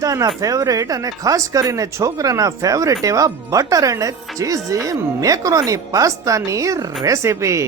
બધાના ફેવરેટ અને ખાસ કરીને છોકરાના ફેવરેટ એવા બટર અને ચીઝી મેક્રોની પાસ્તાની રેસીપી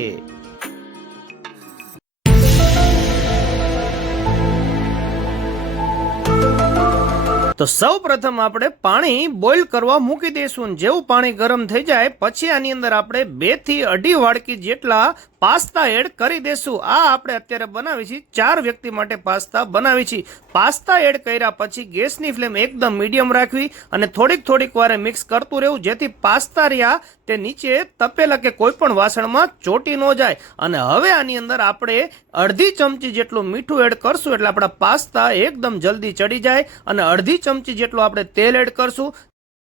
તો સૌ પ્રથમ આપણે પાણી બોઇલ કરવા મૂકી દઈશું. જેવું પાણી ગરમ થઈ જાય, પછી આની અંદર આપણે બેથી અઢી વાડકી જેટલા પાસ્તા એડ કરી દેશું આ આપણે અત્યારે બનાવી છીએ ચાર વ્યક્તિ માટે પાસ્તા બનાવી છીએ પાસ્તા એડ કર્યા પછી ગેસની ફ્લેમ એકદમ મીડિયમ રાખવી અને થોડીક થોડીક વારે મિક્સ કરતું રહેવું, જેથી પાસ્તા રહ્યા તે નીચે તપેલા કે કોઈ પણ વાસણમાં ચોટી ન જાય. અને હવે આની અંદર આપણે અડધી ચમચી જેટલું મીઠું એડ કરશું, એટલે આપણા પાસ્તા એકદમ જલ્દી ચડી જાય અને અડધી ચમચી જેટલું આપણે તેલ એડ કરશું.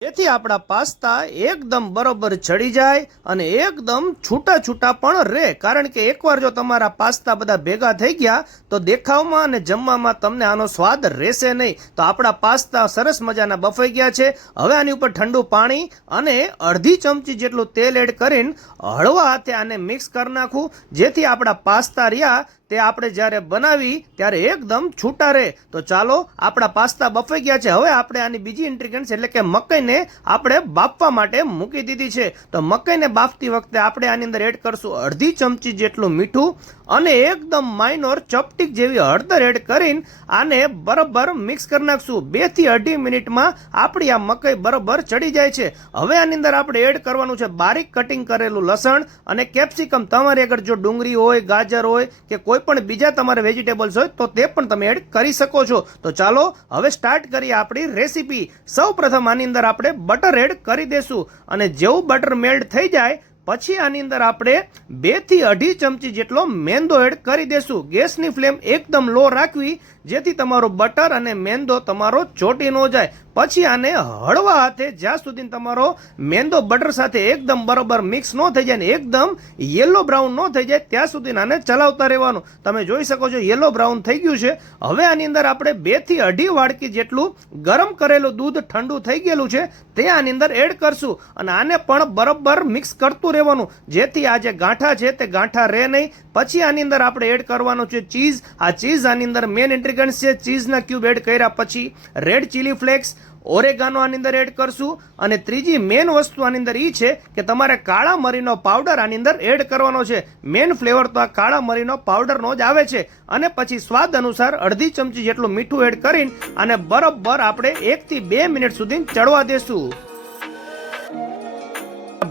જેથી આપણા પાસ્તા એકદમ બરોબર ચડી જાય અને એકદમ છૂટા છૂટા પણ રહે. કારણ કે એકવાર જો તમારા પાસ્તા બધા ભેગા થઈ ગયા, તો દેખાવમાં અને જમવામાં તમને આનો સ્વાદ રહેશે નહીં. તો આપણા પાસ્તા સરસ મજાના બફાઈ ગયા છે. હવે આની ઉપર ઠંડુ પાણી અને અડધી ચમચી જેટલું તેલ એડ કરીને હળવા હાથે આને મિક્સ કરી નાખું. જેથી આપણા પાસ્તા રહ્યા તે આપણે જ્યારે બનાવી, ત્યારે એકદમ છૂટા રહે. તો ચાલો, આપણા પાસ્તા બફાઈ ગયા છે. હવે આપણે આની બીજી ઇન્ટ્રીગન્સ એટલે કે મકાઈને, આપણે બાફવા માટે મૂકી દીધી છે. તો મકાઈને બાફતી વખતે આપણે આની અંદર એડ કરશું અડધી ચમચી જેટલું મીઠું અને એકદમ માઇનોર ચપટીક જેવી હળદર એડ કરીને આને બરાબર મિક્સ કરી નાખશું. બેથી અઢી મિનિટમાં આપણી આ મકાઈ બરાબર ચડી જાય છે. હવે આની અંદર આપણે એડ કરવાનું છે બારીક કટિંગ કરેલું લસણ અને કેપ્સિકમ તમારી આગળ જો ડુંગળી હોય, ગાજર હોય કે કોઈ પણ બીજા તમારે વેજીટેબલ્સ હોય તો તે પણ તમે એડ કરી શકો છો. તો ચાલો હવે સ્ટાર્ટ કરીએ આપણી રેસીપી. સૌ પ્રથમ આની અંદર આપણે બટર એડ કરી દેશું અને જેવું બટર મેલ્ટ થઈ જાય, પછી આની અંદર આપણે બેથી અઢી ચમચી જેટલો મેંદો એડ કરી દેશું. ગેસની ફ્લેમ એકદમ લો રાખવી, જેથી તમારો બટર અને મેંદો તમારો ચોટી ન જાય. પછી આને હળવા હાથે જ્યાં સુધી તમારો મેંદો બટર સાથે એકદમ બરોબર મિક્સ ન થઈ જાય ને એકદમ યલો બ્રાઉન ન થઈ જાય, ત્યાં સુધી આને ચલાવતા રહેવાનું. તમે જોઈ શકો છો યલો બ્રાઉન થઈ ગયું છે. હવે આની અંદર આપણે બેથી અઢી વાડકી જેટલું ગરમ કરેલું દૂધ ઠંડુ થઈ ગયેલું છે, તે આની અંદર એડ કરશું. અને આને પણ બરોબર મિક્સ કરતું રહેવાનું. જેથી આ જે ગાંઠા છે તે ગાંઠા રહે નહીં. પછી આની અંદર આપણે એડ કરવાનું છે ચીઝ આ ચીઝ આની અંદર મેન ઇન્ટ્રીગન્સ છે. ચીઝના ક્યુબ એડ કર્યા પછી રેડ ચીલી ફ્લેક્સ ઓરેગાનો આની અંદર એડ કરશું. અને ત્રીજી મેન વસ્તુ આની અંદર એ છે કે તમારે કાળા મરીનો પાવડર આની અંદર એડ કરવાનો છે. મેન ફ્લેવર તો આ કાળા મરીનો પાવડરનો જ આવે છે. અને પછી સ્વાદ અનુસાર અડધી ચમચી જેટલું મીઠું એડ કરીને અને બરોબર આપણે એકથી બે મિનિટ સુધી ચડવા દેશું.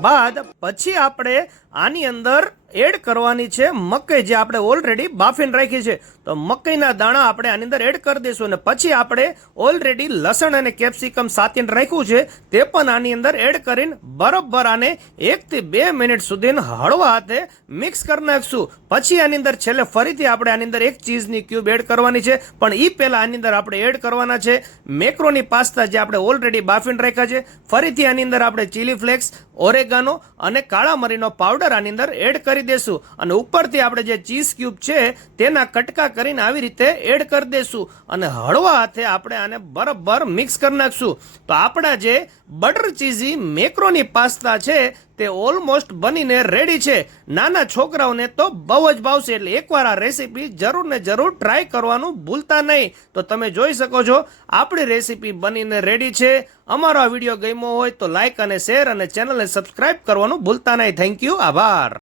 બાદ પછી આપણે આની અંદર એડ કરવાની છે મકઈ જે આપણે ઓલરેડી બાફીને રાખી છે. તો મકઈના દાણા આપણે આની અંદર એડ કરી દઈશું અને પછી આપણે ઓલરેડી લસણ અને કેપ્સિકમ સાથીને રાખ્યું છે. તે પણ આની અંદર એડ કરીને બરોબર આને એકથી બે મિનિટ સુધી હળવા હાથે મિક્સ કરી નાખશું. પછી આની અંદર છેલ્લે ફરીથી આપણે આની અંદર એક ચીઝની ક્યુબ એડ કરવાની છે. પણ એ પહેલાં આની અંદર આપણે એડ કરવાના છે મેક્રોની પાસ્તા જે આપણે ઓલરેડી બાફીને રાખ્યા છે. ફરીથી આની અંદર આપણે ચીલી ફ્લેક્સ ઓરેગાનો અને કાળા મરીનો પાવડર આની અંદર એડ કરી દેશું. અને ઉપરથી આપણે જે ચીઝ ક્યુબ છે, તેના કટકા કરીને આવી રીતે એડ કરી દેશું. અને હળવા હાથે આપણે આને બરાબર મિક્સ કરી નાખશું. તો આપણા જે બટર ચીઝી મેક્રોની પાસ્તા છે તે ઓલમોસ્ટ બનીને રેડી છે. નાના છોકરાઓને તો બહુ જ ભાવશે એટલે એકવાર આ રેસીપી જરૂર ને જરૂર ટ્રાય કરવાનું ભૂલતા નહીં. તો તમે જોઈ શકો છો, આપણી રેસીપી બનીને રેડી છે. અમારો આ વીડિયો ગમ્યો હોય તો લાઇક અને શેર અને ચેનલને સબસ્ક્રાઇબ કરવાનું ભૂલતા નહીં. થેન્ક યુ આભાર.